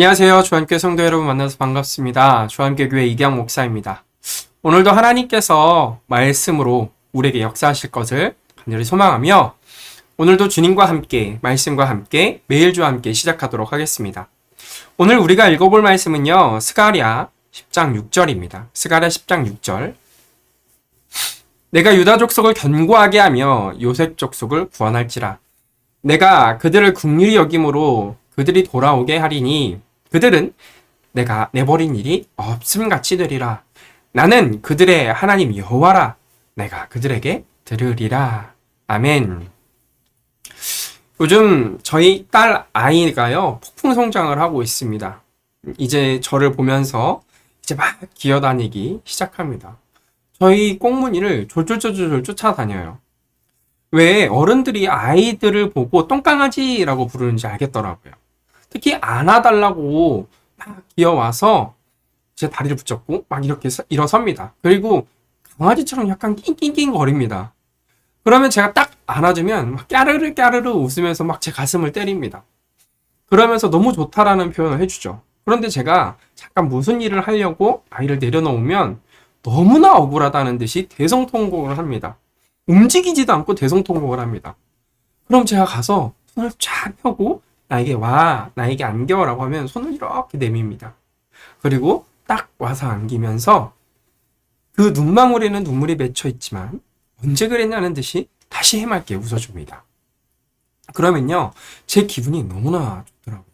안녕하세요. 주한교회 성도 여러분 만나서 반갑습니다. 주한교회 이기영 목사입니다. 오늘도 하나님께서 말씀으로 우리에게 역사하실 것을 간절히 소망하며 오늘도 주님과 함께 말씀과 함께 매일 주와 함께 시작하도록 하겠습니다. 오늘 우리가 읽어볼 말씀은요. 스가랴 10장 6절입니다. 스가랴 10장 6절. 내가 유다 족속을 견고하게 하며 요셉 족속을 구원할지라. 내가 그들을 긍휼히 여김으로 그들이 돌아오게 하리니 그들은 내가 내버린 일이 없음같이 되리라. 나는 그들의 하나님 여호와라. 내가 그들에게 들으리라. 아멘. 요즘 저희 딸 아이가요 폭풍 성장을 하고 있습니다. 이제 저를 보면서 이제 막 기어다니기 시작합니다. 저희 꽁무니를 졸졸졸졸 쫓아다녀요. 왜 어른들이 아이들을 보고 똥강아지라고 부르는지 알겠더라고요. 특히 안아달라고 막 기어와서 제 다리를 붙잡고 막 이렇게 일어섭니다. 그리고 강아지처럼 약간 낑낑낑 거립니다. 그러면 제가 딱 안아주면 막 까르르 까르르 웃으면서 막 제 가슴을 때립니다. 그러면서 너무 좋다라는 표현을 해주죠. 그런데 제가 잠깐 무슨 일을 하려고 아이를 내려놓으면 너무나 억울하다는 듯이 대성통곡을 합니다. 움직이지도 않고 대성통곡을 합니다. 그럼 제가 가서 손을 쫙 펴고 나에게 와, 나에게 안겨라고 하면 손을 이렇게 내밉니다. 그리고 딱 와서 안기면서 그 눈망울에는 눈물이 맺혀 있지만 언제 그랬냐는 듯이 다시 해맑게 웃어줍니다. 그러면요, 제 기분이 너무나 좋더라고요.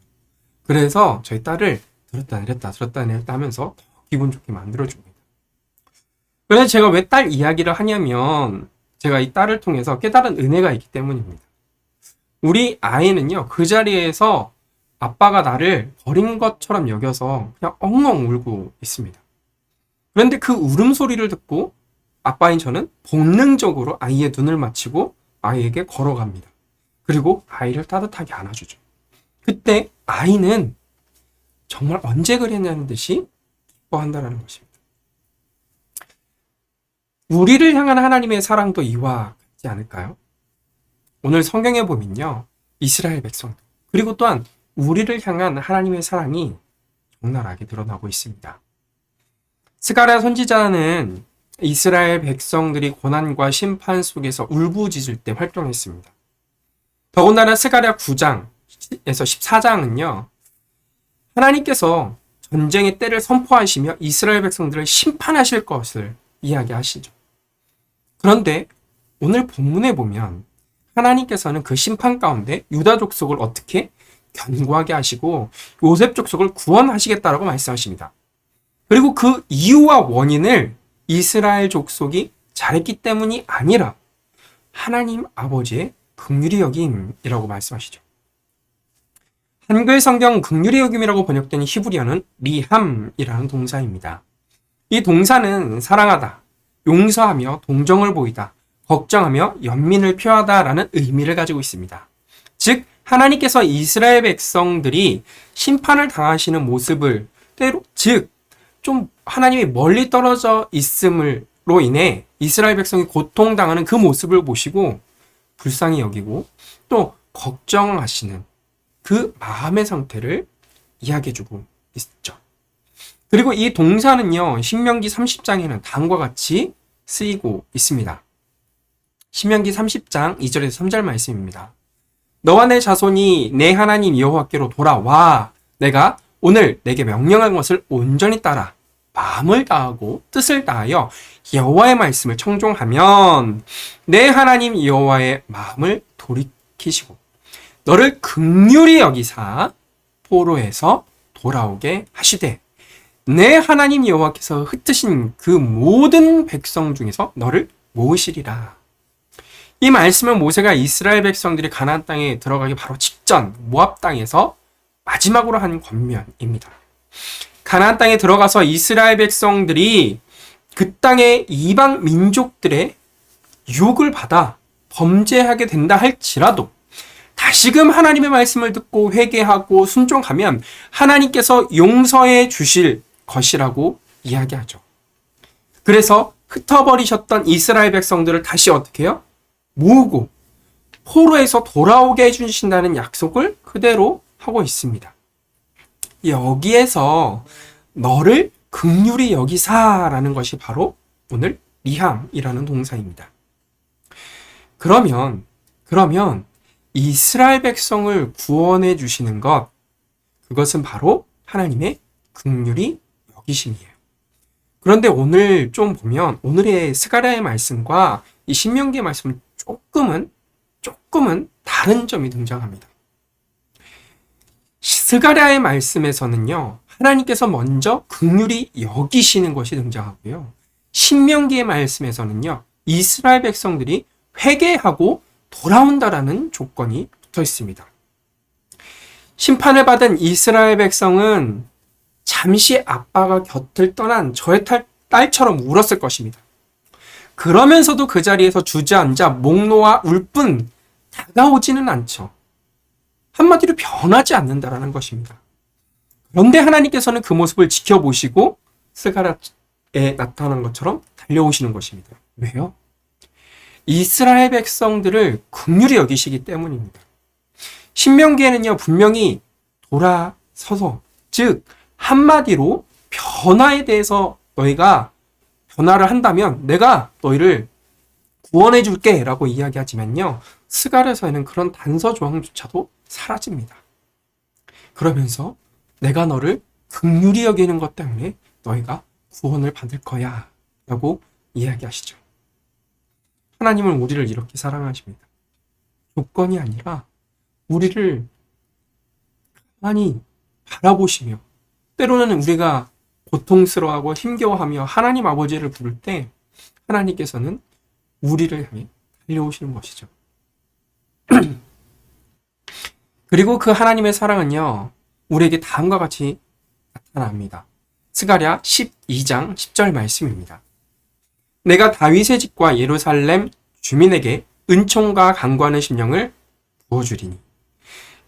그래서 저희 딸을 들었다 내렸다 하면서 더 기분 좋게 만들어줍니다. 그래서 제가 왜 딸 이야기를 하냐면 제가 이 딸을 통해서 깨달은 은혜가 있기 때문입니다. 우리 아이는요, 그 자리에서 아빠가 나를 버린 것처럼 여겨서 그냥 엉엉 울고 있습니다. 그런데 그 울음소리를 듣고 아빠인 저는 본능적으로 아이의 눈을 맞추고 아이에게 걸어갑니다. 그리고 아이를 따뜻하게 안아주죠. 그때 아이는 정말 언제 그랬냐는 듯이 기뻐한다는 것입니다. 우리를 향한 하나님의 사랑도 이와 같지 않을까요? 오늘 성경에 보면요, 이스라엘 백성들 그리고 또한 우리를 향한 하나님의 사랑이 적나라하게 드러나고 있습니다. 스가랴 선지자는 이스라엘 백성들이 고난과 심판 속에서 울부짖을 때 활동했습니다. 더군다나 스가랴 9장에서 14장은요, 하나님께서 전쟁의 때를 선포하시며 이스라엘 백성들을 심판하실 것을 이야기하시죠. 그런데 오늘 본문에 보면 하나님께서는 그 심판 가운데 유다 족속을 어떻게 견고하게 하시고 요셉 족속을 구원하시겠다라고 말씀하십니다. 그리고 그 이유와 원인을 이스라엘 족속이 잘했기 때문이 아니라 하나님 아버지의 긍휼히 여김이라고 말씀하시죠. 한글 성경 긍휼히 여김이라고 번역된 히브리어는 리함이라는 동사입니다. 이 동사는 사랑하다, 용서하며 동정을 보이다, 걱정하며 연민을 표하다라는 의미를 가지고 있습니다. 즉 하나님께서 이스라엘 백성들이 심판을 당하시는 모습을 때로 좀 하나님이 멀리 떨어져 있음으로 인해 이스라엘 백성이 고통당하는 그 모습을 보시고 불쌍히 여기고 또 걱정하시는 그 마음의 상태를 이야기해주고 있죠. 그리고 이 동사는요, 신명기 30장에는 다음과 같이 쓰이고 있습니다. 신명기 30장 2절에서 3절 말씀입니다. 너와 내 자손이 내 하나님 여호와께로 돌아와 내가 오늘 내게 명령한 것을 온전히 따라 마음을 다하고 뜻을 다하여 여호와의 말씀을 청종하면 내 하나님 여호와의 마음을 돌이키시고 너를 긍휼히 여기사 포로에서 돌아오게 하시되 내 하나님 여호와께서 흩으신 그 모든 백성 중에서 너를 모으시리라. 이 말씀은 모세가 이스라엘 백성들이 가나안 땅에 들어가기 바로 직전 모압 땅에서 마지막으로 한 권면입니다. 가나안 땅에 들어가서 이스라엘 백성들이 그 땅의 이방 민족들의 유혹을 받아 범죄하게 된다 할지라도 다시금 하나님의 말씀을 듣고 회개하고 순종하면 하나님께서 용서해 주실 것이라고 이야기하죠. 그래서 흩어버리셨던 이스라엘 백성들을 다시 어떻게 해요? 모으고 포로에서 돌아오게 해주신다는 약속을 그대로 하고 있습니다. 여기에서 너를 긍휼히 여기사라는 것이 바로 오늘 리함이라는 동사입니다. 그러면 이스라엘 백성을 구원해 주시는 것, 그것은 바로 하나님의 긍휼히 여기심이에요. 그런데 오늘 좀 보면 오늘의 스가랴의 말씀과 이 신명기의 말씀은 조금은 다른 점이 등장합니다. 스가랴의 말씀에서는요, 하나님께서 먼저 긍휼히 여기시는 것이 등장하고요. 신명기의 말씀에서는요, 이스라엘 백성들이 회개하고 돌아온다라는 조건이 붙어 있습니다. 심판을 받은 이스라엘 백성은 잠시 아빠가 곁을 떠난 저의 딸처럼 울었을 것입니다. 그러면서도 그 자리에서 주저앉아 목 놓아 울 뿐 다가오지는 않죠. 한마디로 변하지 않는다라는 것입니다. 그런데 하나님께서는 그 모습을 지켜보시고 스가랴에 나타난 것처럼 달려오시는 것입니다. 왜요? 이스라엘 백성들을 긍휼히 여기시기 때문입니다. 신명기에는요, 분명히 돌아서서, 즉 한마디로 변화에 대해서 너희가 변화를 한다면 내가 너희를 구원해 줄게 라고 이야기하지만요, 스가랴서에는 그런 단서 조항조차도 사라집니다. 그러면서 내가 너를 긍휼히 여기는 것 때문에 너희가 구원을 받을 거야 라고 이야기하시죠. 하나님은 우리를 이렇게 사랑하십니다. 조건이 아니라 우리를 가만히 바라보시며, 때로는 우리가 고통스러워하고 힘겨워하며 하나님 아버지를 부를 때 하나님께서는 우리를 향해 달려오시는 것이죠. 그리고 그 하나님의 사랑은요, 우리에게 다음과 같이 나타납니다. 스가랴 12장 10절 말씀입니다. 내가 다윗의 집과 예루살렘 주민에게 은총과 간구하는 심령을 부어주리니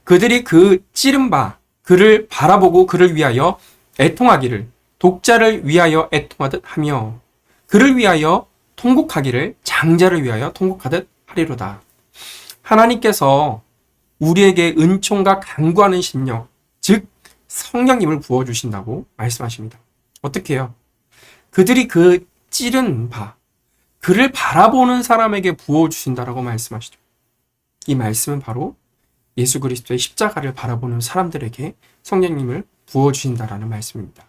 그들이 그 찌른 바 그를 바라보고 그를 위하여 애통하기를 독자를 위하여 애통하듯 하며 그를 위하여 통곡하기를 장자를 위하여 통곡하듯 하리로다. 하나님께서 우리에게 은총과 간구하는 심령, 즉 성령님을 부어주신다고 말씀하십니다. 어떻게 해요? 그들이 그 찌른 바, 그를 바라보는 사람에게 부어주신다라고 말씀하시죠. 이 말씀은 바로 예수 그리스도의 십자가를 바라보는 사람들에게 성령님을 부어주신다라는 말씀입니다.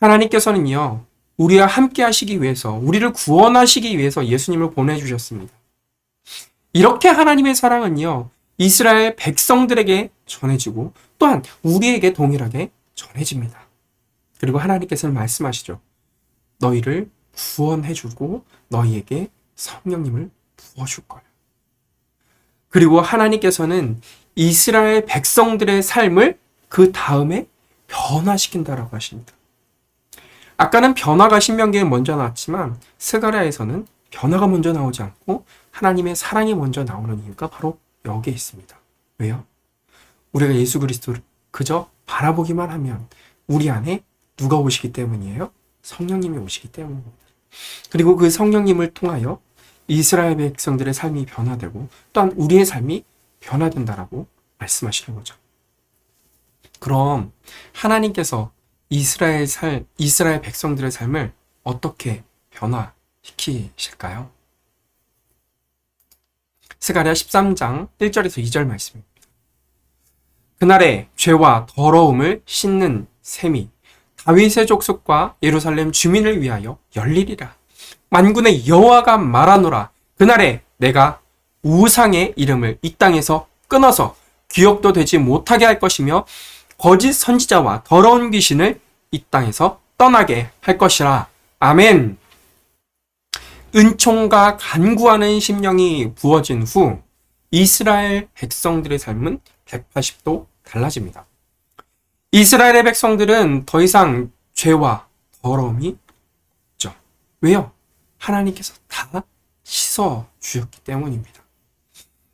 하나님께서는요, 우리와 함께 하시기 위해서, 우리를 구원하시기 위해서 예수님을 보내주셨습니다. 이렇게 하나님의 사랑은요, 이스라엘 백성들에게 전해지고 또한 우리에게 동일하게 전해집니다. 그리고 하나님께서는 말씀하시죠. 너희를 구원해주고 너희에게 성령님을 부어줄 거야. 그리고 하나님께서는 이스라엘 백성들의 삶을 그 다음에 변화시킨다라고 하십니다. 아까는 변화가 신명기에 먼저 나왔지만 스가랴에서는 변화가 먼저 나오지 않고 하나님의 사랑이 먼저 나오는 이유가 바로 여기에 있습니다. 왜요? 우리가 예수 그리스도를 그저 바라보기만 하면 우리 안에 누가 오시기 때문이에요? 성령님이 오시기 때문입니다. 그리고 그 성령님을 통하여 이스라엘 백성들의 삶이 변화되고 또한 우리의 삶이 변화된다라고 말씀하시는 거죠. 그럼 하나님께서 이스라엘 백성들의 삶을 어떻게 변화시키실까요? 스가랴 13장 1절에서 2절 말씀입니다. 그날에 죄와 더러움을 씻는 셈이 다윗의 족속과 예루살렘 주민을 위하여 열리리라. 만군의 여호와가 말하노라. 그날에 내가 우상의 이름을 이 땅에서 끊어서 기억도 되지 못하게 할 것이며 거짓 선지자와 더러운 귀신을 이 땅에서 떠나게 할 것이라. 아멘. 은총과 간구하는 심령이 부어진 후 이스라엘 백성들의 삶은 180도 달라집니다. 이스라엘의 백성들은 더 이상 죄와 더러움이 없죠. 왜요? 하나님께서 다 씻어 주셨기 때문입니다.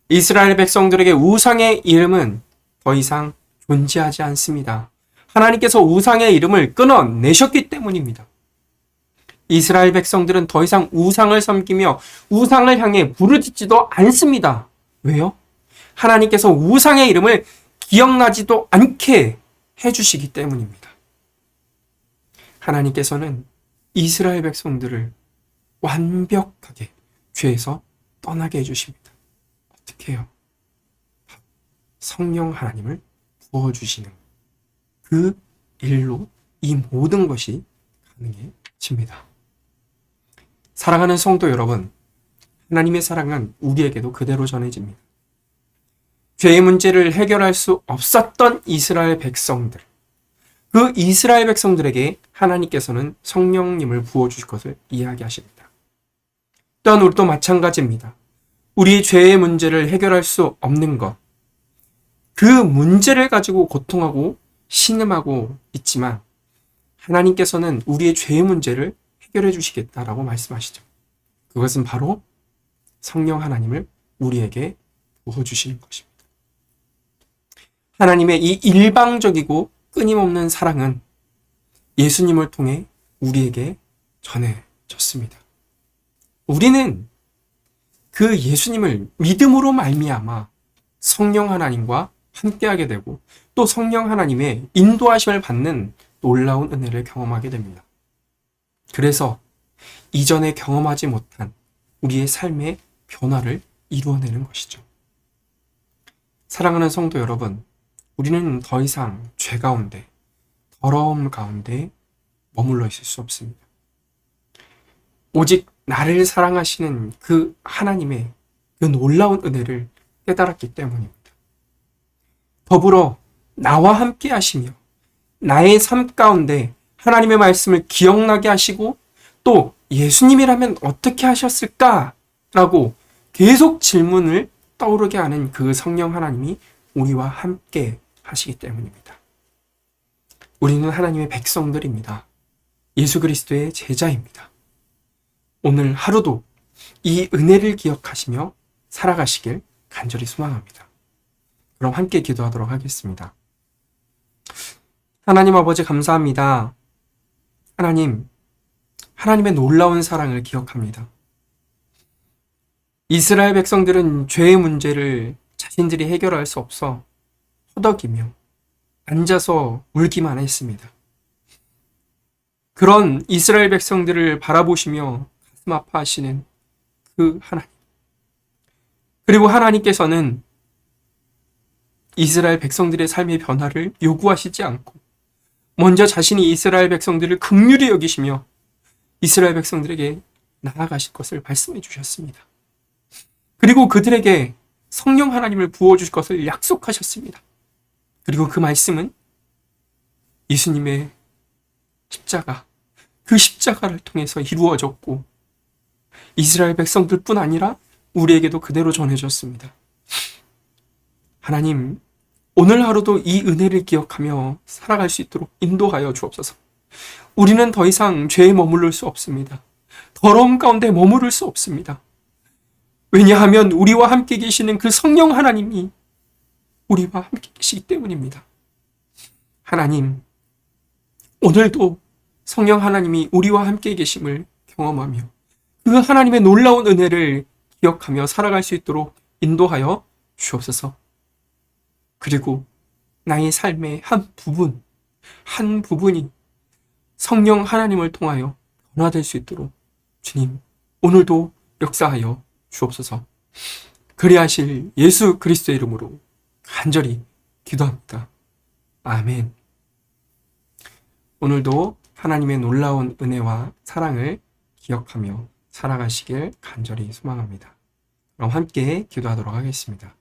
이스라엘 백성들에게 우상의 이름은 더 이상 존재하지 않습니다. 하나님께서 우상의 이름을 끊어내셨기 때문입니다. 이스라엘 백성들은 더 이상 우상을 섬기며 우상을 향해 부르짖지도 않습니다. 왜요? 하나님께서 우상의 이름을 기억나지도 않게 해주시기 때문입니다. 하나님께서는 이스라엘 백성들을 완벽하게 죄에서 떠나게 해주십니다. 어떻게 해요? 성령 하나님을 부어주시는 그 일로 이 모든 것이 가능해집니다. 사랑하는 성도 여러분, 하나님의 사랑은 우리에게도 그대로 전해집니다. 죄의 문제를 해결할 수 없었던 이스라엘 백성들, 그 이스라엘 백성들에게 하나님께서는 성령님을 부어주실 것을 이야기하십니다. 또한 우리도 마찬가지입니다. 우리 죄의 문제를 해결할 수 없는 것, 그 문제를 가지고 고통하고 신음하고 있지만 하나님께서는 우리의 죄의 문제를 해결해 주시겠다라고 말씀하시죠. 그것은 바로 성령 하나님을 우리에게 부어주시는 것입니다. 하나님의 이 일방적이고 끊임없는 사랑은 예수님을 통해 우리에게 전해졌습니다. 우리는 그 예수님을 믿음으로 말미암아 성령 하나님과 함께하게 되고 또 성령 하나님의 인도하심을 받는 놀라운 은혜를 경험하게 됩니다. 그래서 이전에 경험하지 못한 우리의 삶의 변화를 이루어내는 것이죠. 사랑하는 성도 여러분, 우리는 더 이상 죄 가운데, 더러움 가운데 머물러 있을 수 없습니다. 오직 나를 사랑하시는 그 하나님의 그 놀라운 은혜를 깨달았기 때문입니다. 더불어 나와 함께 하시며 나의 삶 가운데 하나님의 말씀을 기억나게 하시고 또 예수님이라면 어떻게 하셨을까라고 계속 질문을 떠오르게 하는 그 성령 하나님이 우리와 함께 하시기 때문입니다. 우리는 하나님의 백성들입니다. 예수 그리스도의 제자입니다. 오늘 하루도 이 은혜를 기억하시며 살아가시길 간절히 소망합니다. 그럼 함께 기도하도록 하겠습니다. 하나님 아버지 감사합니다. 하나님의 놀라운 사랑을 기억합니다. 이스라엘 백성들은 죄의 문제를 자신들이 해결할 수 없어 허덕이며 앉아서 울기만 했습니다. 그런 이스라엘 백성들을 바라보시며 가슴 아파하시는 그 하나님. 그리고 하나님께서는 이스라엘 백성들의 삶의 변화를 요구하시지 않고 먼저 자신이 이스라엘 백성들을 긍휼히 여기시며 이스라엘 백성들에게 나아가실 것을 말씀해 주셨습니다. 그리고 그들에게 성령 하나님을 부어주실 것을 약속하셨습니다. 그리고 그 말씀은 예수님의 십자가, 그 십자가를 통해서 이루어졌고 이스라엘 백성들뿐 아니라 우리에게도 그대로 전해졌습니다. 하나님, 오늘 하루도 이 은혜를 기억하며 살아갈 수 있도록 인도하여 주옵소서. 우리는 더 이상 죄에 머무를 수 없습니다. 더러움 가운데 머무를 수 없습니다. 왜냐하면 우리와 함께 계시는 그 성령 하나님이 우리와 함께 계시기 때문입니다. 하나님, 오늘도 성령 하나님이 우리와 함께 계심을 경험하며 그 하나님의 놀라운 은혜를 기억하며 살아갈 수 있도록 인도하여 주옵소서. 그리고 나의 삶의 한 부분이 성령 하나님을 통하여 변화될 수 있도록 주님, 오늘도 역사하여 주옵소서. 그리하실 예수 그리스도의 이름으로 간절히 기도합니다. 아멘. 오늘도 하나님의 놀라운 은혜와 사랑을 기억하며 살아가시길 간절히 소망합니다. 그럼 함께 기도하도록 하겠습니다.